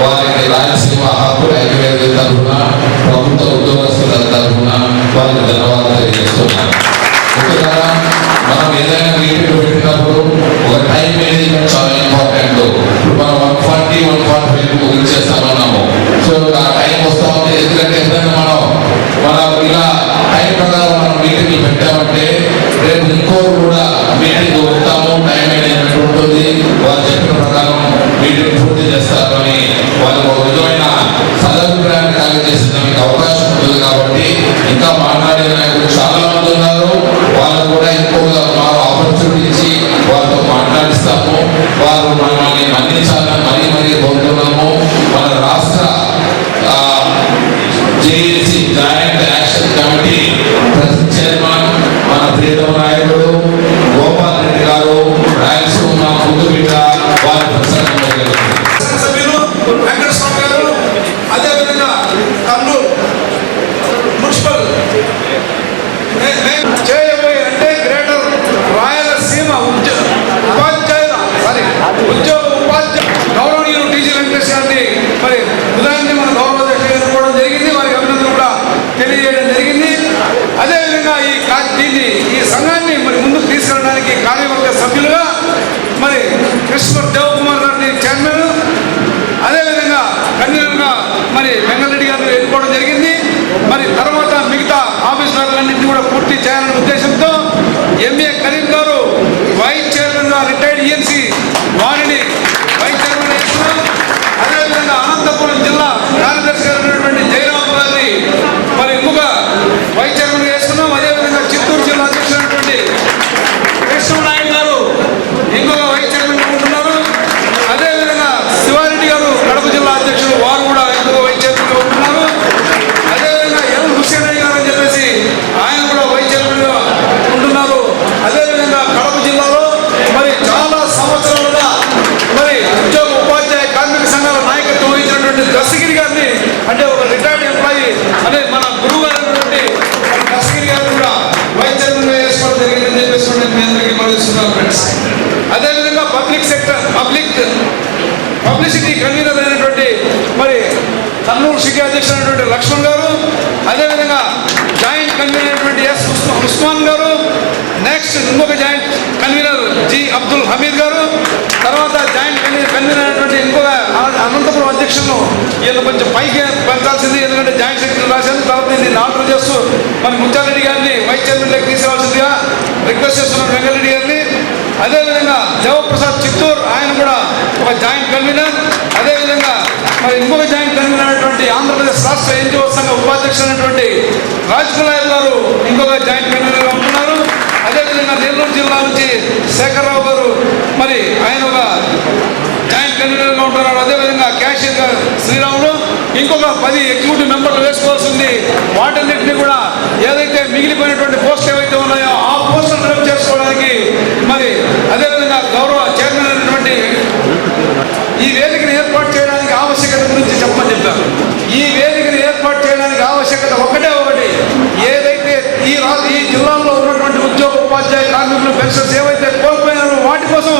వారికి రాయలసీమ హక్కు ఐక్యవేదిక తరఫున, ప్రభుత్వ ఉద్యోగస్తుల తరఫున వారికి ధన్యవాదాలు తెలియజేస్తున్నాను. ముఖ్యంగా మనం ఏదైనా మీటింగ్ పెట్టినప్పుడు ఒక టైం మేనేజ్మెంట్ చాలా ఇంపార్టెంట్. ఇప్పుడు మనం 140, 145 ముగించేస్తామన్నాము. సో ఆ టైం వస్తా ఉంది. ఎందుకంటే ఎప్పుడైనా మనం ఇలా టైం ప్రకారం మనం మీటింగ్లు పెట్టామంటే రేపు ఇంకోరు కూడా మీటింగ్ ఉంటాము, టైం మేనేజ్మెంట్ ఉంటుంది, వాళ్ళు చెప్పిన ప్రకారం మీటింగ్ పూర్తి చేస్తారని వాళ్ళకు ఒక విధమైన సదభిప్రాయాన్ని కలిగజేసడానికి అవకాశం ఉంటుంది. కాబట్టి ఇంకా మాట్లాడే నాయకులు చాలా మంది ఉన్నారు. వాళ్ళు కూడా ఎక్కువగా మా ఆపర్చునిటీ ఇచ్చి వాళ్ళతో మాట్లాడిస్తాము. వారు మనల్ని మన్నించాలని మరీ కోరుతున్నాము. మన రాష్ట్ర JAC joint action committee chairman మన ప్రియతమ నాయకుడు గోపాల్ రెడ్డి గారు రాయలసీమ ముందు బిడ్డ వారి ప్రసంగం సభ్యులు వెంకటస్వామి గారు, అదేవిధంగా కర్నూలు మున్సిపల్ చేయబోయే అంటే గ్రేటర్ రాయలసీమ ఉద్యోగ ఉపాధ్యాయ గౌరవనీయులు టీజీ వెంకటేష్ గారిని మరి ఉదయాన్నే మన గౌరవ ఎన్నుకోవడం జరిగింది. వారికి అభినందనలు కూడా తెలియజేయడం జరిగింది. అదేవిధంగా ఈ సంఘాన్ని మరి ముందుకు తీసుకెళ్ళడానికి కార్యవర్గ సభ్యులుగా మరి కృష్ణర్ దేవకుమార్ గారిని చైర్మన్, అదేవిధంగా కన్వీనర్గా మరి వెంగళరెడ్డి గారిని ఎన్నుకోవడం జరిగింది. మరి తర్వాత మిగతా ఆఫీసర్లన్నింటినీ కూడా పూర్తి చేయాలనే ఉద్దేశంతో ఎంఏ కరీం గారు వైస్ చైర్మన్గా రిటైర్డ్ ఈఎన్సీ వారిని వైస్ చైర్మన్ చేస్తున్నాం. అదేవిధంగా అనంతపురం జిల్లా కార్యదర్శి గారు ఉన్నటువంటి జయరామ్ గారిని మరి ఇంకొక వైస్ చైర్మన్ చేస్తున్నాం. అదేవిధంగా చిత్తూరు జిల్లా అధ్యక్షుడైనటువంటి కృష్ణనాయుడు గారు ఇంకొక వైస్ చైర్మన్ ఉంటున్నారు. అదేవిధంగా శివారెడ్డి గారు కడప జిల్లా అధ్యక్షుడు, వారు కూడా ఇంకొక వైస్ చైర్మన్గా ఉంటున్నారు. అదేవిధంగా ఎల్ హుస్సేన్ గారు అని చెప్పేసి ఆయన కూడా వైస్ చైర్మన్గా ఉంటున్నారు. అదేవిధంగా కడప జిల్లాలో మరి చాలా సంవత్సరాలుగా మరి ఉద్యోగ ఉపాధ్యాయ కార్మిక సంఘాల నాయకత్వం వహించినటువంటి దశగిరి గారిని, అంటే ఒక రిటైర్డ్ ఎంప్లాయీ అనే మన గురువు గారు దశగిరి గారు కూడా వైస్ చైర్మన్గా వేసుకోవడం జరిగిందని చెప్పేసి మీ అందరికీ భావిస్తున్నాను ఫ్రెండ్స్. అదేవిధంగా పబ్లిసిటీ కన్వీనర్ అయినటువంటి మరి కర్నూలు సిటీ అధ్యక్షుడైనటువంటి లక్ష్మణ్ గారు, అదేవిధంగా జాయింట్ కన్వీనర్ అయినటువంటి ఎస్ ఉస్మాన్ గారు, నెక్స్ట్ ఇంకొక joint convener G Abdul Hamid గారు, తర్వాత జాయింట్ కన్వీనర్ అయినటువంటి ఇంకొక అనంతపురం అధ్యక్షులను వీళ్ళు కొంచెం పైకి పెంచాల్సింది, ఎందుకంటే జాయింట్ సెక్రటరీ రాశాను. తర్వాత దీన్ని ఆర్డర్ చేస్తూ మరి ముత్యాలరెడ్డి గారిని వైస్ చైర్మన్లోకి తీసుకోవాల్సిందిగా రిక్వెస్ట్ చేస్తున్నాం వెంకటరెడ్డి గారిని. అదేవిధంగా దేవప్రసాద్ చిత్తూరు, ఆయన కూడా ఒక జాయింట్ కన్వీనర్. అదేవిధంగా మరి ఇంకొక జాయింట్ కన్వీనర్ అయినటువంటి ఆంధ్రప్రదేశ్ రాష్ట్ర ఎన్జిఓ సంఘ ఉపాధ్యక్షుడు అయినటువంటి రాజ్ కులాయర్ గారు ఇంకొక జాయింట్ కన్వీనర్గా ఉంటున్నారు. అదేవిధంగా నెల్లూరు జిల్లా నుంచి శేఖర్రావు గారు మరి ఆయన ఒక జాయింట్ కన్వీనర్గా ఉంటున్నారు. అదేవిధంగా క్యాషియర్ గారు శ్రీరాములు, ఇంకొక 10 ఎగ్జిక్యూటివ్ మెంబర్లు వేసుకోవాల్సి ఉంది. వాటన్నింటినీ కూడా ఏదైతే మిగిలిపోయినటువంటి పోస్టులు ఏవైతే ఉన్నాయో ఆ పోస్టులు డ్రైవ్ చేసుకోవడానికి మరి అదేవిధంగా గౌరవ చైర్మన్ అయినటువంటి ఈ వేదికను ఏర్పాటు చేయడానికి ఆవశ్యకత గురించి చెప్పమని చెప్పారు. ఈ వేదికను ఏర్పాటు చేయడానికి ఆవశ్యకత ఒకటి, ఏదైతే ఈ జిల్లాలో ఉన్నటువంటి ఉద్యోగ ఉపాధ్యాయ కార్మికులు పెన్షన్స్ ఏవైతే కోల్పోయినారో వాటి కోసం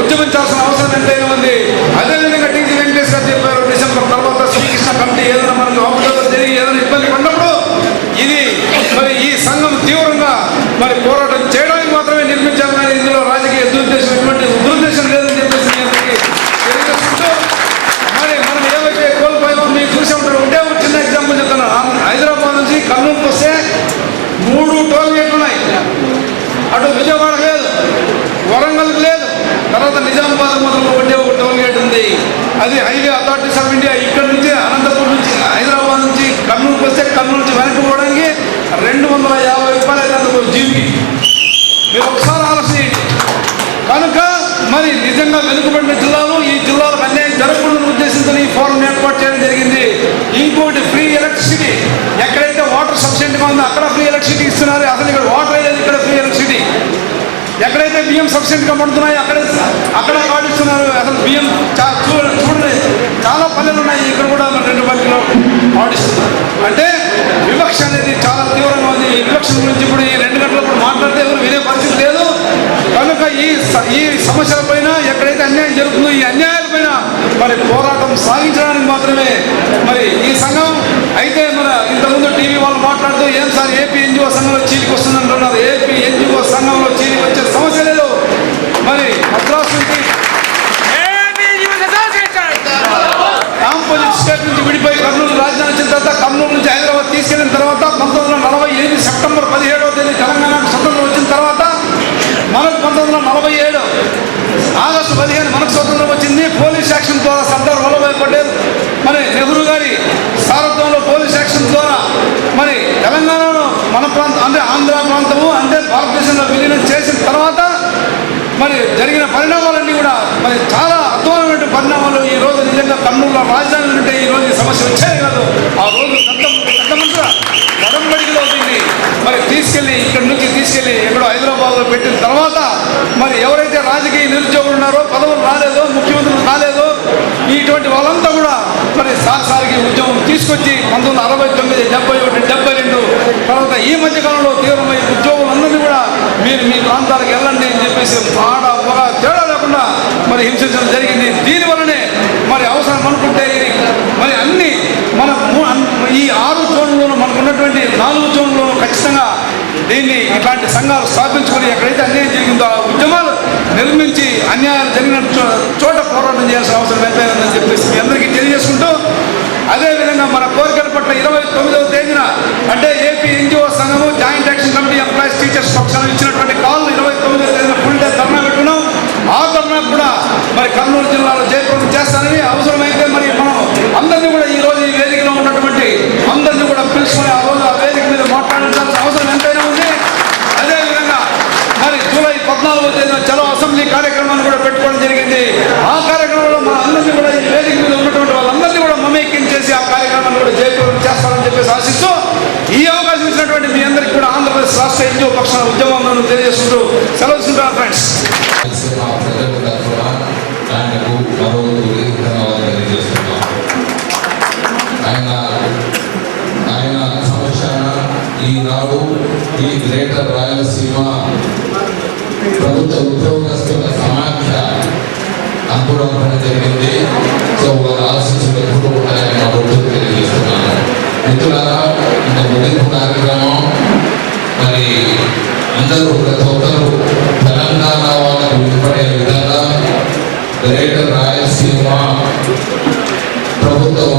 ఉద్యమించాల్సిన అవసరం ఎంతైనా ఉంది. అదేవిధంగా టీజీ వెంకటేష్ గారు చెప్పారు, డిసెంబర్ తర్వాత శ్రీకృష్ణ కమిటీ ఏదైనా మనకు అవకాశాలు జరిగి ఏదైనా ఇబ్బంది పడినప్పుడు ఇది మరి ఈ సంఘం తీవ్రంగా మరి పోరాటం చేయడానికి మాత్రమే నిర్మించాం, కానీ ఇందులో రాజకీయ దురుద్దేశం ఎటువంటి దురుద్దేశం లేదని చెప్పేసి తెలియజేస్తుంటూ మరి మనం ఏవైతే కోల్పోయామో మీకు చూసే ఉంటారు. ఉంటే ఒక చిన్న ఎగ్జాంపుల్ చెప్తున్నాను. హైదరాబాద్ నుంచి కర్నూలుకి వస్తే 3 టోల్ గేట్లు ఉన్నాయి. అటు విజయవాడ లేదు, వరంగల్కి లేదు, తర్వాత నిజామాబాద్ మొదలు ఉండే ఒక టోల్ గేట్ ఉంది. అది హైవే అథారిటీస్ ఆఫ్ ఇండియా ఇక్కడ నుంచి అనంతపురం నుంచి హైదరాబాద్ నుంచి కర్నూలుకి వస్తే కర్నూలు నుంచి వెనక్కి పోవడానికి 250 రూపాయలు అయితే జీవికి. మీరు ఒకసారి ఆలోచన. కనుక మరి నిజంగా వెనుకబడిన జిల్లాలు, ఈ జిల్లాలకు అన్యాయం జరగకూడదని ఉద్దేశంతో ఈ ఫోరం ఏర్పాటు చేయడం జరిగింది. ఇంకోటి ఫ్రీ ఎలక్ట్రిసిటీ, ఎక్కడైతే వాటర్ సబ్సిడీగా ఉందో అక్కడ ఫ్రీ ఎలక్ట్రిసిటీ ఇస్తున్నారు. అసలు ఇక్కడ వాటర్ లేదు, ఇక్కడ ఫ్రీ ఎలక్ట్రిసిటీ. ఎక్కడైతే బియ్యం సబ్సిడీగా పడుతున్నాయో అక్కడ పాటిస్తున్నారు. అసలు బియ్యం చూడండి, చాలా పల్లెలు ఉన్నాయి, ఇక్కడ కూడా 2 రూపాయల కిలో పాటిస్తున్నారు. అంటే వివక్ష అనేది చాలా తీవ్రంగా ఉంది. ఈ వివక్ష గురించి ఇప్పుడు ఈ 2 గంటలప్పుడు మాట్లాడితే ఎవరు వినే పరిస్థితి లేదు. కనుక ఈ సమస్యలపైన ఎక్కడైతే అన్యాయం జరుగుతుందో ఈ అన్యాయాలపైన మరి పోరాటం సాగించడానికి మాత్రమే మరి ఈ సంఘం. అయితే మన ఇంతకుముందు టీవీ వాళ్ళు మాట్లాడుతూ ఏం సార్ ఏపీ ఎన్జిఓ సంఘంలో చీలికి వస్తుందంటున్నారు. ఏపీ ఎన్జిఓ సంఘంలో చీలికి వచ్చే సమస్య లేదు. మరి మద్రాసు నుంచి కాంపోజిట్ స్టేట్ నుంచి విడిపోయి కర్నూలు రాజధాని వచ్చిన తర్వాత కర్నూలు నుంచి హైదరాబాద్ తీసుకెళ్లిన తర్వాత 1948 సెప్టెంబర్ 17వ తేదీ తెలంగాణకు స్వతంత్రం వచ్చిన తర్వాత మనకు 1947 ఆగస్టు 15 మనకు స్వతంత్రం వచ్చింది. పోలీస్ యాక్షన్ ద్వారా సర్దార్ వల్లభాయ్ పటేల్ మరి నెహ్రూ గారి సారథ్యంలో పోలీస్ యాక్షన్ ద్వారా మరి తెలంగాణలో మన ప్రాంతం అంటే ఆంధ్ర ప్రాంతము అంటే భారతదేశంలో విలీనం చేసిన తర్వాత మరి జరిగిన పరిణామాలన్నీ కూడా మరి చాలా అద్భుతమైన పరిణామాలు. ఈ రోజు నిజంగా కర్నూలులో రాజధాని ఉంటే ఈ రోజు ఈ సమస్య వచ్చాయి కాదు. ఆ రోజు పెద్ద వడంబడిలో దీన్ని మరి ఇక్కడి నుంచి తీసుకెళ్లి ఎక్కడో హైదరాబాద్లో పెట్టిన తర్వాత మరి ఎవరైతే రాజకీయ నిరుద్యోగులు ఉన్నారో పదవులు రాలేదో ముఖ్యమంత్రులు రాలేదో ఇటువంటి వాళ్ళంతా కూడా మరి సార్కి ఉద్యమం తీసుకొచ్చి 1969, 71, 72 తర్వాత ఈ మధ్యకాలంలో తీవ్రమైన ఉద్యోగులందరినీ కూడా మీరు మీ ప్రాంతాలకు వెళ్ళండి అని చెప్పేసి ఆడ ఒక తేడా లేకుండా మరి హింసించడం జరిగింది. దీనివల్లనే మరి అవసరం అనుకుంటే మరి అన్ని మన ఈ 6 జోన్లోనూ మనకు ఉన్నటువంటి 4 జోన్లోనూ ఖచ్చితంగా దీన్ని ఇట్లాంటి సంఘాలు స్థాపించుకొని ఎక్కడైతే అన్యాయం జరిగిందో ఆ ఉద్యమాలు నిర్మించి అన్యాయాలు జరిగిన చోట పోరాటం చేయాల్సిన అవసరం ఎంతైందని చెప్పేసి మీ అందరికీ తెలియజేసుకుంటూ అదేవిధంగా మన కోరికల పట్ల 29వ తేదీన అంటే ఏపీ ఎన్జిఓ సంఘము joint action committee employees teachers పక్షాన ఇచ్చినటువంటి కాల్ 29వ తేదీన ఫుల్ డే ధర్నా పెట్టుకున్నాం. ఆ ధర్నాకు కూడా మరి కర్నూలు జిల్లాలో జయప్రదం చేస్తానని అవసరమైతే మరి మనం అందరినీ కూడా ఈ రోజు ఈ వేదికలో ఉన్నటువంటి అందరినీ కూడా పిలుచుకొని ఆ రోజు ఆ వేదిక మీద మాట్లాడాల్సిన అవసరం ఎంతైనా ఉంది. అదేవిధంగా మరి జూలై 14వ తేదీన చలో అసెంబ్లీ కార్యక్రమాన్ని కూడా పెట్టుకోవడం జరిగింది. ఆ కార్యక్రమంలో మన అందరినీ కూడా ఈ వేదిక మీద ఉన్నటువంటి వాళ్ళందరినీ కూడా మమేక్యం చేసి ఆ కార్యక్రమాన్ని కూడా జయప్రదం చేస్తారని చెప్పేసి ఆశిస్తూ ఈ అవకాశం ఇచ్చినటువంటి మీ అందరికీ కూడా ఆంధ్రప్రదేశ్ రాష్ట్ర ఎన్జిఓ పక్షాన ఉద్యమం తెలియజేసుకుంటూ సెలవుకుంటున్నాను ఫ్రెండ్స్. ఆయనకు మరో ధన్యవాదాలు తెలియజేస్తున్నాం. ఆయన సమస్యన ఈనాడు ఈ గ్రేటర్ రాయలసీమ ప్రభుత్వ ఉద్యోగస్తుల సమాఖ్య అనుకూలంగా జరిగింది. సో వారి ఆశీస్సులు ఎప్పుడు ఉంటాయని మా ప్రభుత్వం తెలియజేస్తున్నాను. మిత్రులారా, ఇంత ముగింపు కార్యక్రమం మరి అందరూ ప్రతి ఒక్కరూ తెలంగాణ వాళ్ళకు వినపడే విధంగా గ్రేటర్ రాయలసీమ ప్రభుత్వం